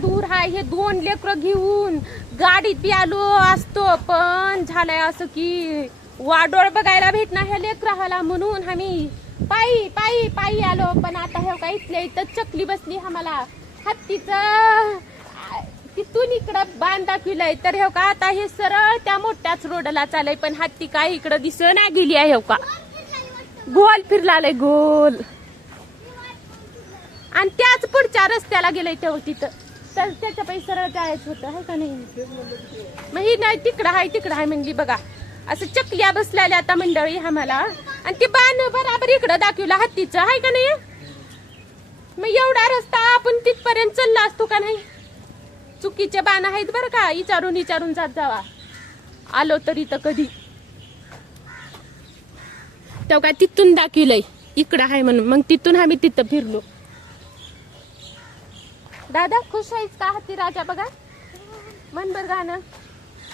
दूर आहे. हे 2 लेकरं घेऊन गाडीत बी आलो असतो, पण झालंय असं की वाडोळ बघायला भेटणार ह्या लेकराला, म्हणून आम्ही पायी पायी पायी आलो. पण आता हे काय इथल्या इथं चकली बसली आम्हाला हत्तीचं, तिथून इकडं बांध दाखविलंय. तर हे का आता हे सरळ त्या मोठ्याच रोडला चालय, पण हत्ती काय इकडं दिसना गेली आहे. हे का गोल फिरलाय गोल, आणि त्याच पुढच्या रस्त्याला गेलंय तिथं. तर त्याच्या पैसे सरळ जायचं होतं आहे का नाही. मग ही नाही तिकडं आहे म्हणली बघा. असं चकल्या बसलेल्या आता मंडळी आम्हाला, आणि ते बाण बराबर इकडं दाखवलं हत्तीचं आहे का नाही. मग एवढा रस्ता आपण तिथपर्यंत चालला असतो का नाही. चुकीचे बाण आहेत बरं का, विचारून जात जावा आलो तरी. तर कधी तेव्हा काय तिथून दाखवलंय इकडं आहे म्हणून, मग तिथून आम्ही तिथं फिरलो. दादा खुश आहेस का हत्ती राजा बघा, मन बर गाणं.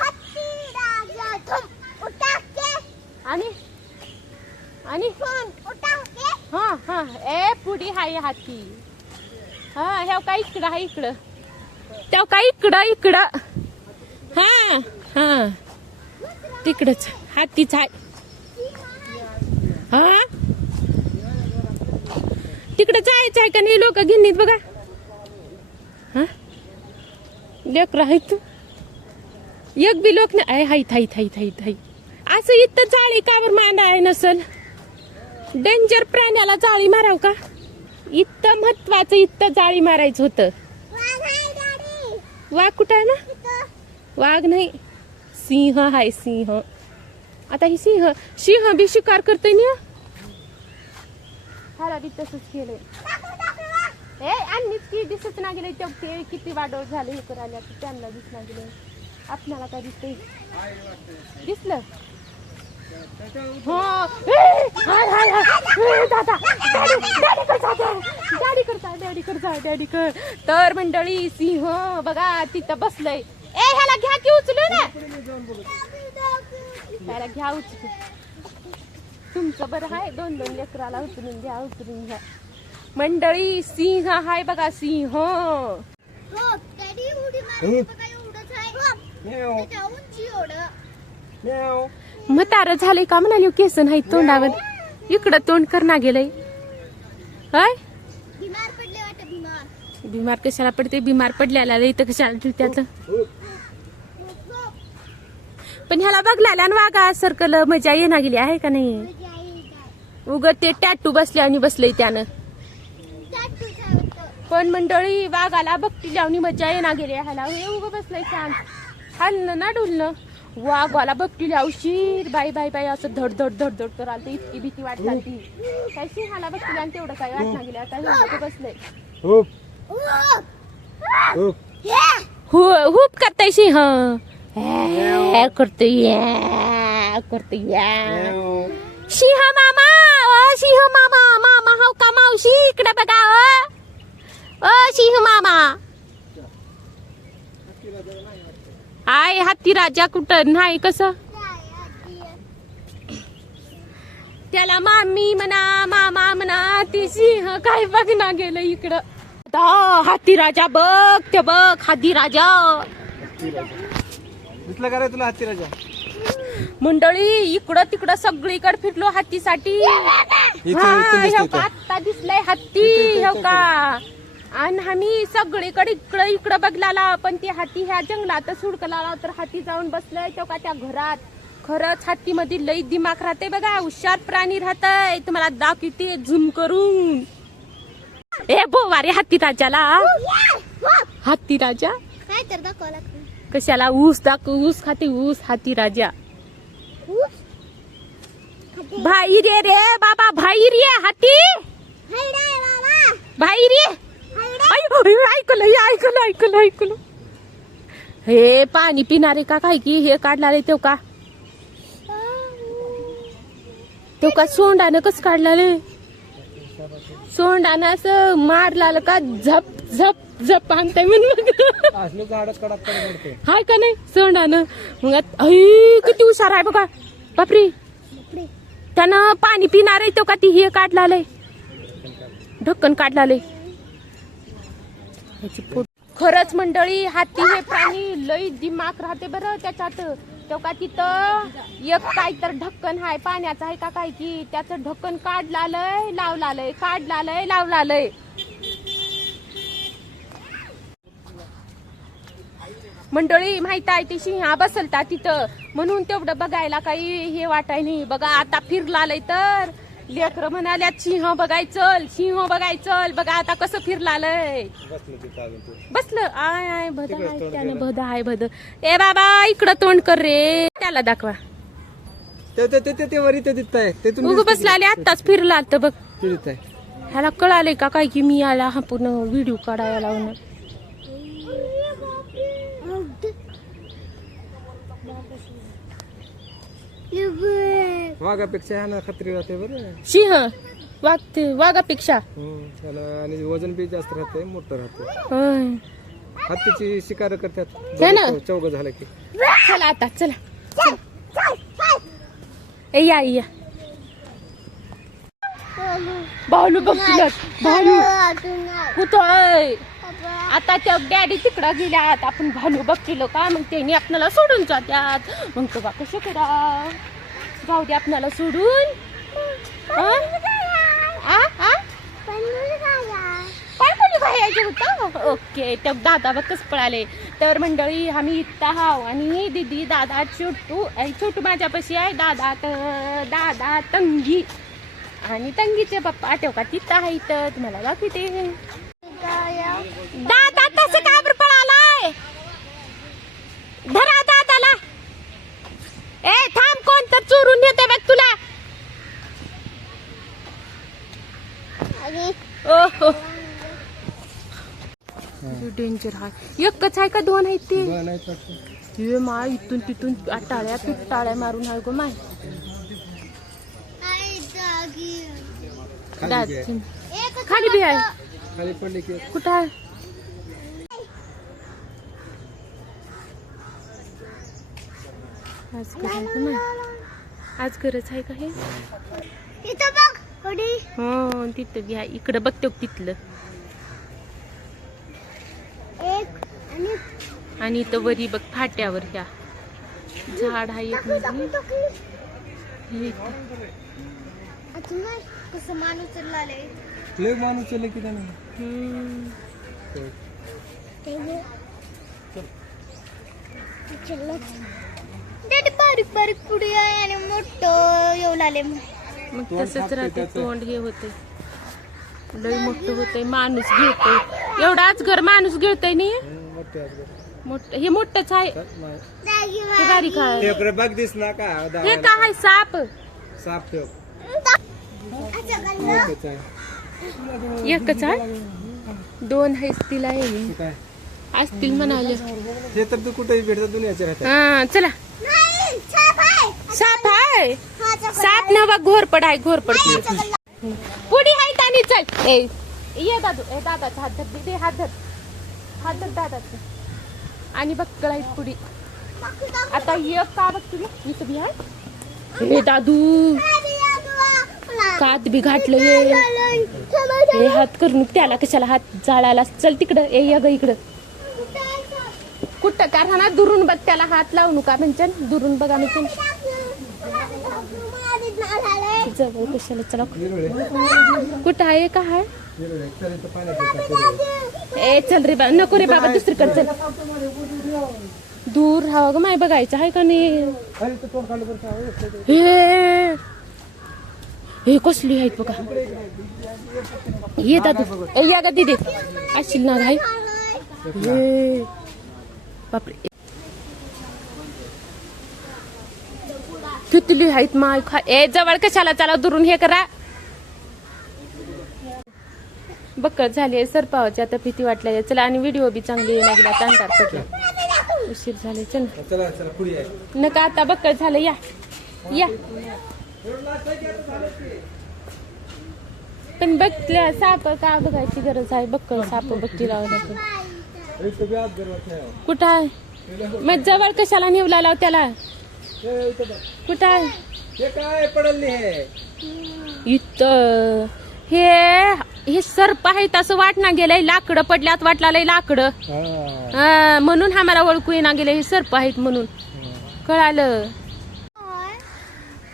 हत्ती राजा तुम उठाके, आणि हा हा ए पुढी हाय हाती. हा हे काय इकडं आहे इकडं, तेव्हा काय इकडं हा हा तिकडच हातीच आहे. हा तिकडं जायचं आहे का नाही. लोक घेणीत बघा. हा लेकर आहेत एक बी लोक नाही. हाईत असं इथं जाळी कावर मांडा आहे नसल. डेंजर प्राण्याला जाळी माराव का. इथं महत्वाचं इथं जाळी मारायचं होतं. वाघ कुठं आहे ना. वाघ नाही, सिंह हाय सिंह. आता ही सिंह बी शिकार करतोय ना. हाला बी तसंच केलंय. आणलीच की दिसत ना गेले. ते किती वाढव झाले हे करायला, त्यांना दिसना गेले. आपल्याला काय दिसतंय. दिसलं हो. दादा डॅडी कर. तर मंडळी सिंह बघा तिथं बसलंय. ह्याला घ्या की उचलू ना, ह्याला घ्या उचलू. तुमचं बरं आहे, 2 लेकराला उचलून घ्या मंडळी. सिंह हाय बघा सिंह. म्हातारं झालंय का म्हणाली. केस नाही तोंडावर, इकडं तोंड करणा गेलंय. हाय बिमार कशाला पडते. बिमार पडल्याला इथं कशाला त्याचं. पण ह्याला बघलायला वागा सर्कल मजा येणार गेली आहे का नाही. उगत ते टॅटू बसल्या आणि बसलंय त्यानं. पण मंडळी वाघाला बघती लावणी मजा येणार गेली. ह्याला हे उगं बसलंय छान हल्लं ना डुललं. वाघाला बघती उशीर बाई असं धड कराल. इतकी भीती वाटली ती काय सिंहाला बघती आणि तेवढं काय वाटणार गेलं. आता बसलंय हुप करताय सिंह. करतोय सिंह मामा. सिंह मामा हो का मावशी इकडे बघा. सिंह मामा आय हत्ती राजा कुठं नाही. कसं त्याला मामी म्हणा मामा म्हणा. ती सिंह काय बघणार गेलं इकडं. हत्ती राजा बघ ते बघ. हत्ती राजा दिसलं का रे तुला हत्ती राजा. मंडळी इकडं तिकडं सगळीकडे फिरलो हत्तीसाठी. आता दिसलंय हत्ती हो का. आणि आम्ही सगळीकडे इकडं बघला, पण ते हत्ती ह्या जंगलात सुडकला. तर हत्ती जाऊन बसलंय तो का त्या घरात. खरंच हत्ती मध्ये लई दिमाग राहते बघा. हुशार प्राणी राहतय. तुम्हाला दाखवते झूम करून. ए बोवारे हत्ती राजाला. हत्ती राजा काय तर दाखवला कशाला. ऊस ऊस खाते ऊस. हत्ती राजा बाहेर ये रे बाबा. बाहेर ये हत्ती बाहेर ये. ऐकलं हे पाणी पिणारे का काय की हे काढणारे तेव का सोंडानं कस काढलाले. सोंडानं असं मारला का झप आणताय म्हणून हाय का नाही सोंडानं. मग किती हुशार आहे बघा. बापरे त्यानं पाणी पिणारे तो का ती हे काढलाले ढक्कन काढलाले. खरंच मंडळी, हाती हे प्राणी लई दिमाग राहते बरं त्याच्यात. तेव्हा तिथं एक काय तर ढक्कन आहे पाण्याचं आहे का काय की, त्याचं ढक्कन काढलालय लावलालय, काढलालय लावलालय. मंडळी माहित आहे ती सिंह बसलता तिथं, म्हणून तेवढं बघायला काही हे वाटाय नाही. बघा आता फिरलालय तर लेकर म्हणाल्यात सिंह बघायचं, सिंह बघायचं. बघा आता कसं फिरलालय, बसलं. आय आय भद आहे त्यानं, भद आहे भद. ए बाबा इकडं तोंड कर रे, त्याला दाखवा. उग बसलाले आत्ताच फिरला तर बघ. ह्याला कळालंय का काय की मी याला हा पूर्ण व्हिडिओ काढायला लावणं. वाघापेक्षा ना खत्री राहते बरं. सिंह वागते वाघापेक्षा, त्याला आणि वजन बी जास्त राहते, मोठं राहते. होय. हत्तीची शिकार करतात. हे ना. चौघ झालं की. चला आता चला. ए या या भालू बघतील, भालू कुठं आता त्या डॅडी तिकडं गेल्यात, आपण भालू बघतील का, मग त्यांनी आपल्याला सोडून जात्यात. मग तो बा कसं करा, जाऊ दे आपल्याला सोडून. ओके, त्या दादा बघ कसं पळाले. तर मंडळी आम्ही इथं आहो आणि दीदी दादा छोटू माझ्यापाशी आहे. दादा तंगी आणि तंगीचे पप्पा ठेवका तिथं आहे. इथं तुम्हाला दाखवते. दादा तसं का बरं पळालाय, धरा दादाला. ए थांब, कोण तर चोरून नेते बघ तुला. ओहो डेंजर आहे. एकच आहे का दोन आहेत ते? माय इथून तिथून टाळ्या तुटाळ्या मारून आहे गो माय. खाली बी आहे, खाली पडले की कुठं आहे? आज आज गरज आहे का हे? हो तिथं बी आहे. इकडं बघतो तिथलं. आणि इथं वरी बघ फाट्यावर ह्या झाड आहे एक कसं माणूस चाललाय. लय माणूस चले की त्यानं. बारीक बारीक पुढे आहे आणि मोठं येऊ लागले. मग तसंच राहते, तोंड हे होते, लय मोठं होतंय. माणूस गिळतय, एवढाच घर माणूस गिळतय नाही. मोठं हे मोठंच आहे, हे बारीक आहे. बघ दिस ना का, हे काय आहे? साप. साप ठेव. एकच आहे, दोन आहे तिला असतील म्हणाले. हे तर तू कुठेही भेटतात, दुनियाचे राहतात. हा चला. साप आहे, साप नवा घोरपड आहे, घोरपड पुढी आहे तानी. चल ए ये दादू, ए दादाचा हात धर, दे हात धर, हात धर दादाचा. आणि बघ कळायच पुढी. आता एक का बघ तुला इथं बी आहे. हे दादू कात बी घातलं. हे हात करून त्याला कशाला हात जाळायला. चल तिकडं, ए या ग इकडं. कुठं का राहणार, दुरून बघ त्याला हात लावू नका म्हणजे, दुरून बघा म्हणजे. जवळ कशाला, चला कुठं आहे का आहे. ए चल रे बा, नको रे बाबा, दुसरीकडे चल. दूर राहा ग माय, बघायचं आहे का नाही. हे कसली आहेत बघा. ये दादू, या गा दिदे असशील ना घाई. बापरे कितली आहेत माय. ए जवळ कशाला, चला दुरून हे करा. बक्कळ झाली सरपावाची, आता भीती वाटल्या. चला आणि व्हिडिओ बी चांगली लागला, अंधार पडला, उशीर झाले. चला नका आता, बक्कळ झालं. या या पण बघल्या साप का बघायची गरज आहे. बक्कळ साप बघती लावलं कुठं आहे. मग जवळ कशाला निवला लाव त्याला. कुठं आहे काय पडल हे इथं. हे हे सर्प आहेत असं वाटणं गेलंय, लाकडं पडल्यात वाटलं लाकडं. म्हणून आम्हाला ओळखू येणार गेले हे सर्प आहेत म्हणून कळालं.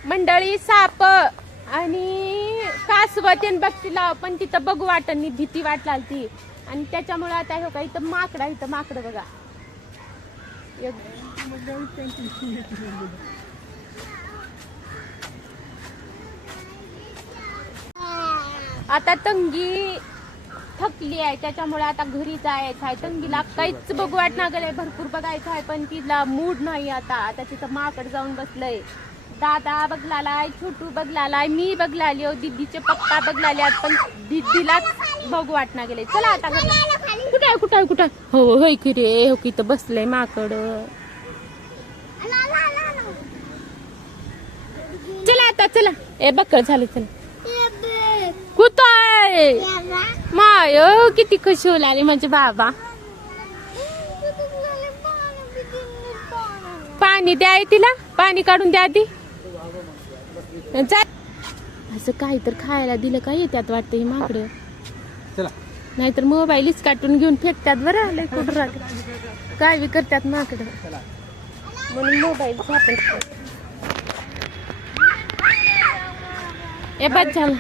मंडळी साप आणि कासवतीन बघतीला पण तिथं बघू वाटत भीती वाटला ती. आणि त्याच्यामुळे आता हे का इथं माकडं बघा. आता तंगी थकली आहे त्याच्यामुळे आता घरी जायचं आहे. तंगीला काहीच बघू वाटणार गेलंय, भरपूर बघायचं आहे पण तिला मूड नाही. आता तिथं माकड जाऊन बसलंय. दादा बघलालाय, छोटू बघलालाय, मी बघलाली, दीदीचे पप्पा बघलाले पण दीदीलाच बघू वाटणार गेले. चला आता कुठं हो होय की रे, हो की इथं बसलंय माकड. चला आता चला. ए बक्कळ झालं चला. कुठं आहे माय, किती खुशी होऊ लागली म्हणजे बाबा. पाणी द्या तिला, पाणी काढून द्या आधी. असं काही तर खायला दिलं काय येतात वाटतं ही माकडं. नाहीतर मोबाईलच काटून घेऊन फेकतात. बरं आलंय कुठं राहत काय बी करतात माकडं म्हणून मोबाईल आपण ए बस झालं.